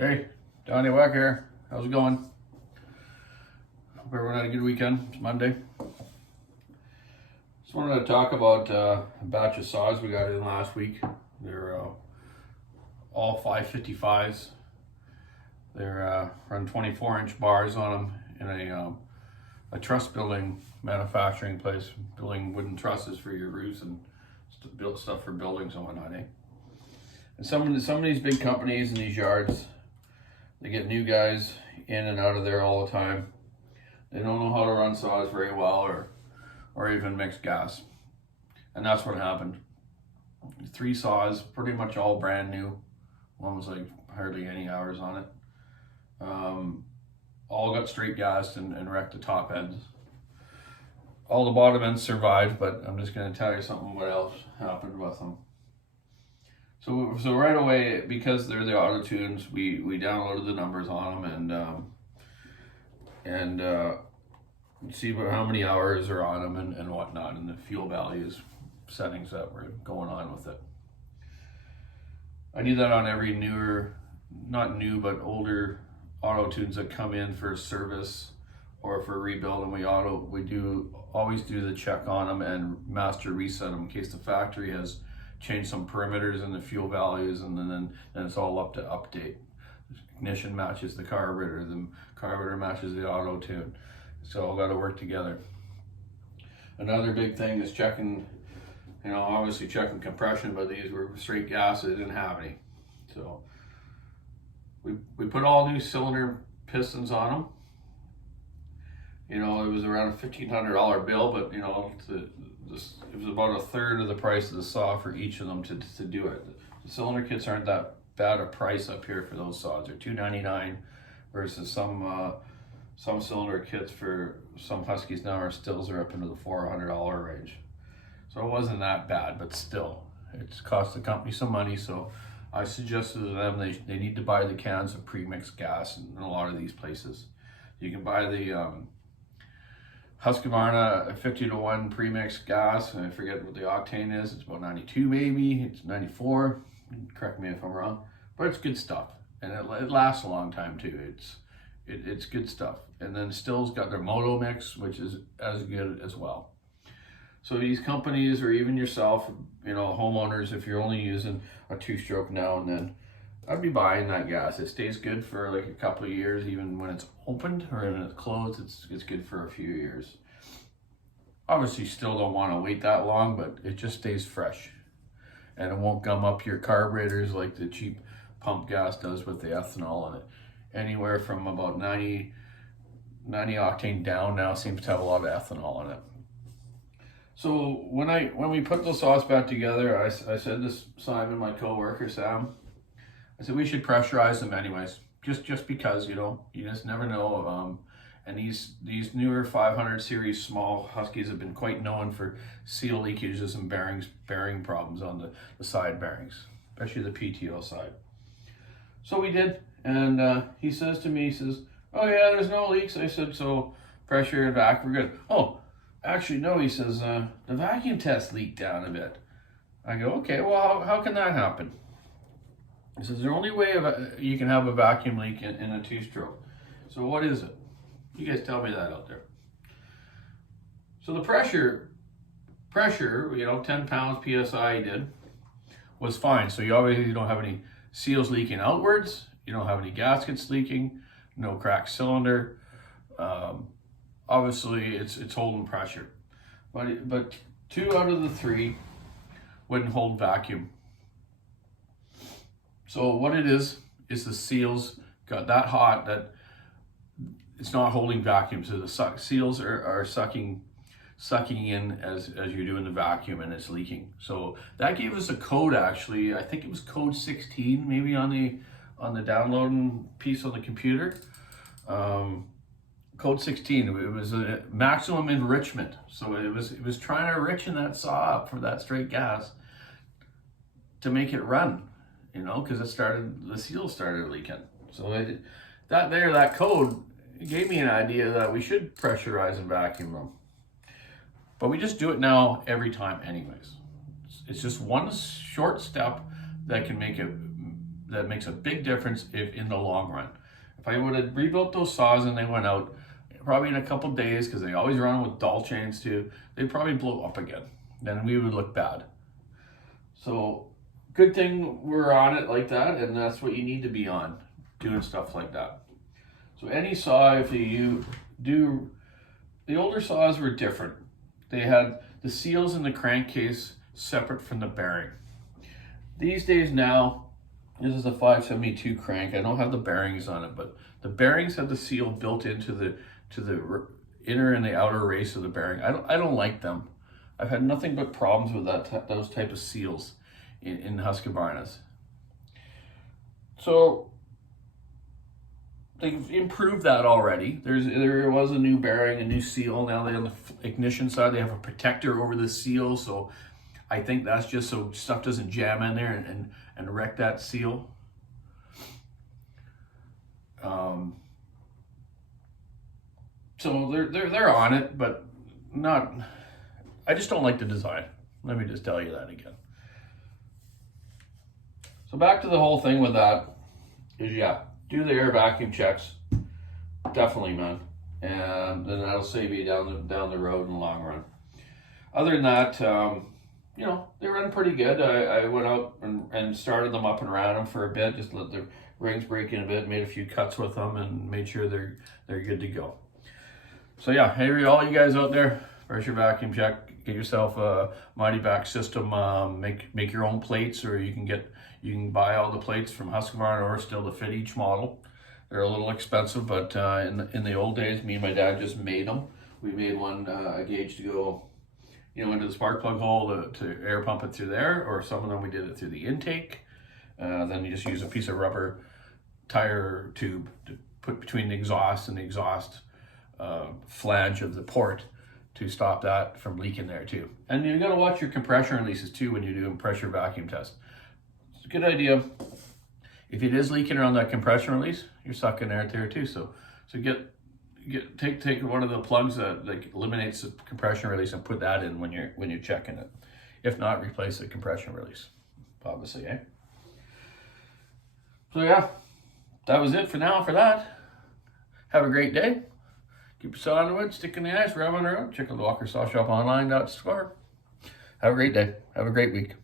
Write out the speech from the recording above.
Hey, Donny here. How's it going? Hope everyone had a good weekend. It's Monday. Just wanted to talk about a batch of saws we got in last week. They're all 555s. They're run 24-inch bars on them in a truss building manufacturing place, building wooden trusses for your roofs and build stuff for buildings and whatnot. And some of these big companies in these yards, they get new guys in and out of there all the time. They don't know how to run saws very well or even mix gas. And that's what happened. 3 saws, pretty much all brand new. One was like hardly any hours on it. All got straight gassed and wrecked the top ends. All the bottom ends survived, but I'm just going to tell you something what else happened with them. So right away, because they're the auto tunes, we downloaded the numbers on them and see how many hours are on them and whatnot, and the fuel values settings that were going on with it. I do that on every newer, not new, but older auto tunes that come in for service or for rebuild, and we always do the check on them and master reset them in case the factory has change some perimeters in the fuel values, and then it's all up to update. Ignition matches the carburetor matches the auto tune. It's all got to work together. Another big thing is checking, obviously checking compression, but these were straight gas, they didn't have any. So we put all new cylinder pistons on them. It was around a $1,500 bill, but it was about a third of the price of the saw for each of them to do it. The cylinder kits aren't that bad a price up here for those saws. They're $299 versus some cylinder kits for some Huskies now are up into the $400 range. So it wasn't that bad, but still, it's cost the company some money. So I suggested to them they need to buy the cans of pre-mixed gas in a lot of these places. You can buy the husqvarna 50-to-1 premixed gas, and I forget what the octane is. It's about 92 maybe, it's 94. Correct me if I'm wrong, but it's good stuff, and it lasts a long time too. It's good stuff. And then Still's got their Moto Mix, which is as good as well. So these companies, or even yourself, homeowners, if you're only using a 2-stroke now and then, I'd be buying that gas. It stays good for like a couple of years, even when it's opened or when it's closed. It's good for a few years. Obviously, you still don't want to wait that long, but it just stays fresh, and it won't gum up your carburetors like the cheap pump gas does with the ethanol in it. Anywhere from about 90 octane down now seems to have a lot of ethanol in it. So when we put the sauce back together, I said to Simon, my coworker Sam, I said we should pressurize them anyways, just because you just never know. And these newer 500 series small Huskies have been quite known for seal leakages and bearing problems on the side bearings, especially the PTO side. So we did, and he says to me, "Oh yeah, there's no leaks." I said, "So pressure and vac, we're good." "Oh, actually no," he says, "the vacuum test leaked down a bit." I go, "Okay, well how can that happen?" He says, "The only way you can have a vacuum leak in a 2-stroke. So what is it? You guys tell me that out there." So the pressure, 10 pounds PSI did, was fine. So you obviously don't have any seals leaking outwards. You don't have any gaskets leaking, no cracked cylinder. Obviously it's holding pressure. But 2 out of the 3 wouldn't hold vacuum. So what it is the seals got that hot that it's not holding vacuum. So the seals are sucking in as you're doing the vacuum, and it's leaking. So that gave us a code, actually. I think it was code 16, maybe on the downloading piece on the computer. Code 16. It was a maximum enrichment. So it was trying to enrich that saw up for that straight gas to make it run. Because the seals started leaking. So that code gave me an idea that we should pressurize and vacuum them. But we just do it now every time anyways. It's just one short step that can make it that makes a big difference if in the long run. If I would have rebuilt those saws and they went out, probably in a couple days, because they always run with dull chains too, they'd probably blow up again. Then we would look bad. So good thing we're on it like that, and that's what you need to be on, doing stuff like that. So any saw, if you do, the older saws were different. They had the seals in the crankcase separate from the bearing. These days now, this is a 572 crank. I don't have the bearings on it, but the bearings have the seal built into the inner and the outer race of the bearing. I don't like them. I've had nothing but problems with those type of seals in husqvarnas. So they've improved that already. There was a new bearing, a new seal. Now they on the ignition side, they have a protector over the seal. So I think that's just so stuff doesn't jam in there and wreck that seal. So they're on it, but not. I just don't like the design. Let me just tell you that again. So back to the whole thing with that is, yeah, do the air vacuum checks, definitely, man, and then that'll save you down the road in the long run. Other than that, you know, they run pretty good. I went out and started them up and ran them for a bit, just let the rings break in a bit, made a few cuts with them, and made sure they're good to go. So yeah, hey, all you guys out there, pressure vacuum check, get yourself a Mighty Vac system. Make your own plates, or you can buy all the plates from Husqvarna or still to fit each model. They're a little expensive, but in the old days, me and my dad just made them. We made one a gauge to go, you know, into the spark plug hole to air pump it through there, or some of them we did it through the intake. Then you just use a piece of rubber tire tube to put between the exhaust and the exhaust flange of the port to stop that from leaking there too. And you got to watch your compression releases too when you do a pressure vacuum test. It's a good idea. If it is leaking around that compression release, you're sucking air there too. So take one of the plugs that like eliminates the compression release and put that in when you're checking it. If not, replace the compression release, obviously, eh? So yeah, that was it for now for that. Have a great day. Keep your saw on the wood, stick in the ice, rub on the road. Check out the Walker Saw Shop online.store. Have a great day. Have a great week.